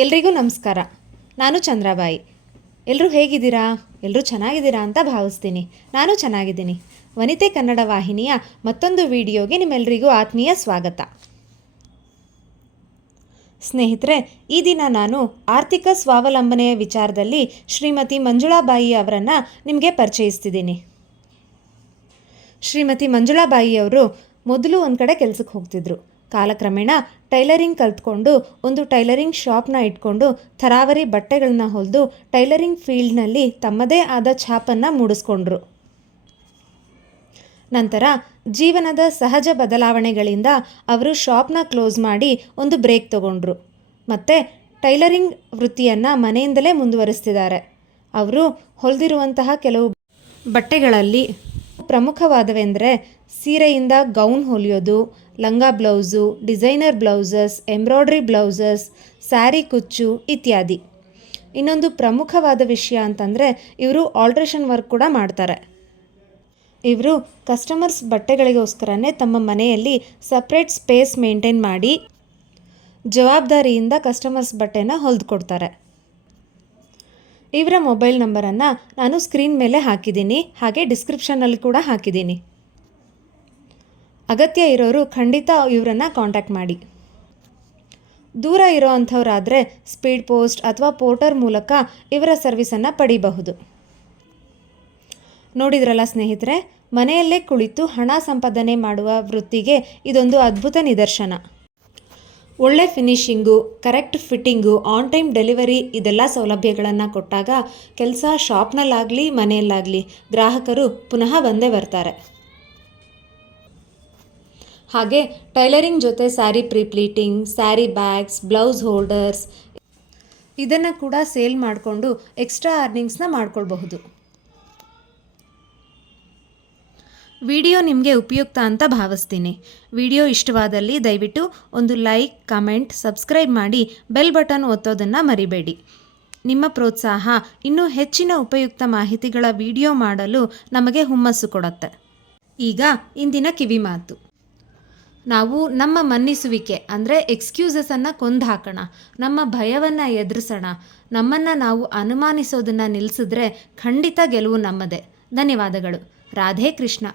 ಎಲ್ರಿಗೂ ನಮಸ್ಕಾರ. ನಾನು ಚಂದ್ರಬಾಯಿ. ಎಲ್ಲರೂ ಹೇಗಿದ್ದೀರಾ? ಎಲ್ಲರೂ ಚೆನ್ನಾಗಿದ್ದೀರಾ ಅಂತ ಭಾವಿಸ್ತೀನಿ. ನಾನು ಚೆನ್ನಾಗಿದ್ದೀನಿ. ವನಿತೆ ಕನ್ನಡ ವಾಹಿನಿಯ ಮತ್ತೊಂದು ವಿಡಿಯೋಗೆ ನಿಮ್ಮೆಲ್ಲರಿಗೂ ಆತ್ಮೀಯ ಸ್ವಾಗತ. ಸ್ನೇಹಿತರೆ, ಈ ದಿನ ನಾನು ಆರ್ಥಿಕ ಸ್ವಾವಲಂಬನೆಯ ವಿಚಾರದಲ್ಲಿ ಶ್ರೀಮತಿ ಮಂಜುಳಾಬಾಯಿ ಅವರನ್ನು ನಿಮಗೆ ಪರಿಚಯಿಸ್ತಿದ್ದೀನಿ. ಶ್ರೀಮತಿ ಮಂಜುಳಾಬಾಯಿ ಅವರು ಮೊದಲು ಒಂದು ಕಡೆ ಕೆಲಸಕ್ಕೆ ಹೋಗ್ತಿದ್ರು. ಕಾಲಕ್ರಮೇಣ ಟೈಲರಿಂಗ್ ಕಲ್ತ್ಕೊಂಡು ಒಂದು ಟೈಲರಿಂಗ್ ಶಾಪ್ನ ಇಟ್ಕೊಂಡು ಥರಾವರಿ ಬಟ್ಟೆಗಳನ್ನ ಹೊಲಿದು ಟೈಲರಿಂಗ್ ಫೀಲ್ಡ್ನಲ್ಲಿ ತಮ್ಮದೇ ಆದ ಛಾಪನ್ನು ಮೂಡಿಸ್ಕೊಂಡ್ರು. ನಂತರ ಜೀವನದ ಸಹಜ ಬದಲಾವಣೆಗಳಿಂದ ಅವರು ಶಾಪ್ನ ಕ್ಲೋಸ್ ಮಾಡಿ ಒಂದು ಬ್ರೇಕ್ ತಗೊಂಡ್ರು. ಮತ್ತು ಟೈಲರಿಂಗ್ ವೃತ್ತಿಯನ್ನು ಮನೆಯಿಂದಲೇ ಮುಂದುವರಿಸ್ತಿದ್ದಾರೆ. ಅವರು ಹೊಲಿದಿರುವಂತಹ ಕೆಲವು ಬಟ್ಟೆಗಳಲ್ಲಿ ಪ್ರಮುಖವಾದವೆಂದರೆ ಸೀರೆಯಿಂದ ಗೌನ್ ಹೊಲಿಯೋದು, ಲಂಗ blouse, designer blouses, embroidery blouses, sari ಕುಚ್ಚು ಇತ್ಯಾದಿ. ಇನ್ನೊಂದು ಪ್ರಮುಖವಾದ ವಿಷಯ ಅಂತಂದರೆ ಇವರು ಆಲ್ಟ್ರೇಷನ್ ವರ್ಕ್ ಕೂಡ ಮಾಡ್ತಾರೆ. ಇವರು ಕಸ್ಟಮರ್ಸ್ ಬಟ್ಟೆಗಳಿಗೋಸ್ಕರನೇ ತಮ್ಮ ಮನೆಯಲ್ಲಿ ಸಪ್ರೇಟ್ ಸ್ಪೇಸ್ ಮೇಂಟೈನ್ ಮಾಡಿ ಜವಾಬ್ದಾರಿಯಿಂದ ಕಸ್ಟಮರ್ಸ್ ಬಟ್ಟೆನ ಹೊಲಿದುಕೊಡ್ತಾರೆ. ಇವರ ಮೊಬೈಲ್ ನಂಬರನ್ನು ನಾನು ಸ್ಕ್ರೀನ್ ಮೇಲೆ ಹಾಕಿದ್ದೀನಿ, ಹಾಗೆ ಡಿಸ್ಕ್ರಿಪ್ಷನಲ್ಲಿ ಕೂಡ ಹಾಕಿದ್ದೀನಿ. ಅಗತ್ಯ ಇರೋರು ಖಂಡಿತ ಇವರನ್ನು ಕಾಂಟ್ಯಾಕ್ಟ್ ಮಾಡಿ. ದೂರ ಇರೋ ಅಂಥವರಾದರೆ ಸ್ಪೀಡ್ ಪೋಸ್ಟ್ ಅಥವಾ ಪೋರ್ಟರ್ ಮೂಲಕ ಇವರ ಸರ್ವಿಸನ್ನು ಪಡೀಬಹುದು. ನೋಡಿದ್ರಲ್ಲ ಸ್ನೇಹಿತರೆ, ಮನೆಯಲ್ಲೇ ಕುಳಿತು ಹಣ ಸಂಪಾದನೆ ಮಾಡುವ ವೃತ್ತಿಗೆ ಇದೊಂದು ಅದ್ಭುತ ನಿದರ್ಶನ. ಒಳ್ಳೆ finishing, correct fitting on time delivery ಇದೆಲ್ಲ ಸೌಲಭ್ಯಗಳನ್ನು ಕೊಟ್ಟಾಗ ಕೆಲಸ ಶಾಪ್ನಲ್ಲಾಗಲಿ ಮನೆಯಲ್ಲಾಗಲಿ ಗ್ರಾಹಕರು ಪುನಃ ಬಂದೇ ಬರ್ತಾರೆ. ಹಾಗೆ ಟೈಲರಿಂಗ್ ಜೊತೆ sari prepleating sari bags blouse holders ಇದನ್ನು ಕೂಡ ಸೇಲ್ ಮಾಡಿಕೊಂಡು ಎಕ್ಸ್ಟ್ರಾ ಅರ್ನಿಂಗ್ಸ್ನ ಮಾಡ್ಕೊಳ್ಬಹುದು. ವಿಡಿಯೋ ನಿಮಗೆ ಉಪಯುಕ್ತ ಅಂತ ಭಾವಿಸ್ತೀನಿ. ವಿಡಿಯೋ ಇಷ್ಟವಾದಲ್ಲಿ ದಯವಿಟ್ಟು ಒಂದು ಲೈಕ್, ಕಮೆಂಟ್, ಸಬ್ಸ್ಕ್ರೈಬ್ ಮಾಡಿ ಬೆಲ್ ಬಟನ್ ಒತ್ತೋದನ್ನು ಮರಿಬೇಡಿ. ನಿಮ್ಮ ಪ್ರೋತ್ಸಾಹ ಇನ್ನೂ ಹೆಚ್ಚಿನ ಉಪಯುಕ್ತ ಮಾಹಿತಿಗಳ ವಿಡಿಯೋ ಮಾಡಲು ನಮಗೆ ಹುಮ್ಮಸ್ಸು ಕೊಡುತ್ತೆ. ಈಗ ಇಂದಿನ ಕಿವಿಮಾತು ನಾವು ನಮ್ಮ ಮನ್ನಿಸುವಿಕೆ ಅಂದರೆ ಎಕ್ಸ್ಕ್ಯೂಸಸನ್ನು ಕೊಂದು ಹಾಕೋಣ. ನಮ್ಮ ಭಯವನ್ನು ಎದುರಿಸೋಣ. ನಮ್ಮನ್ನು ನಾವು ಅನುಮಾನಿಸೋದನ್ನು ನಿಲ್ಲಿಸಿದ್ರೆ ಖಂಡಿತ ಗೆಲುವು ನಮ್ಮದೇ. ಧನ್ಯವಾದಗಳು. ರಾಧೇ ಕೃಷ್ಣ.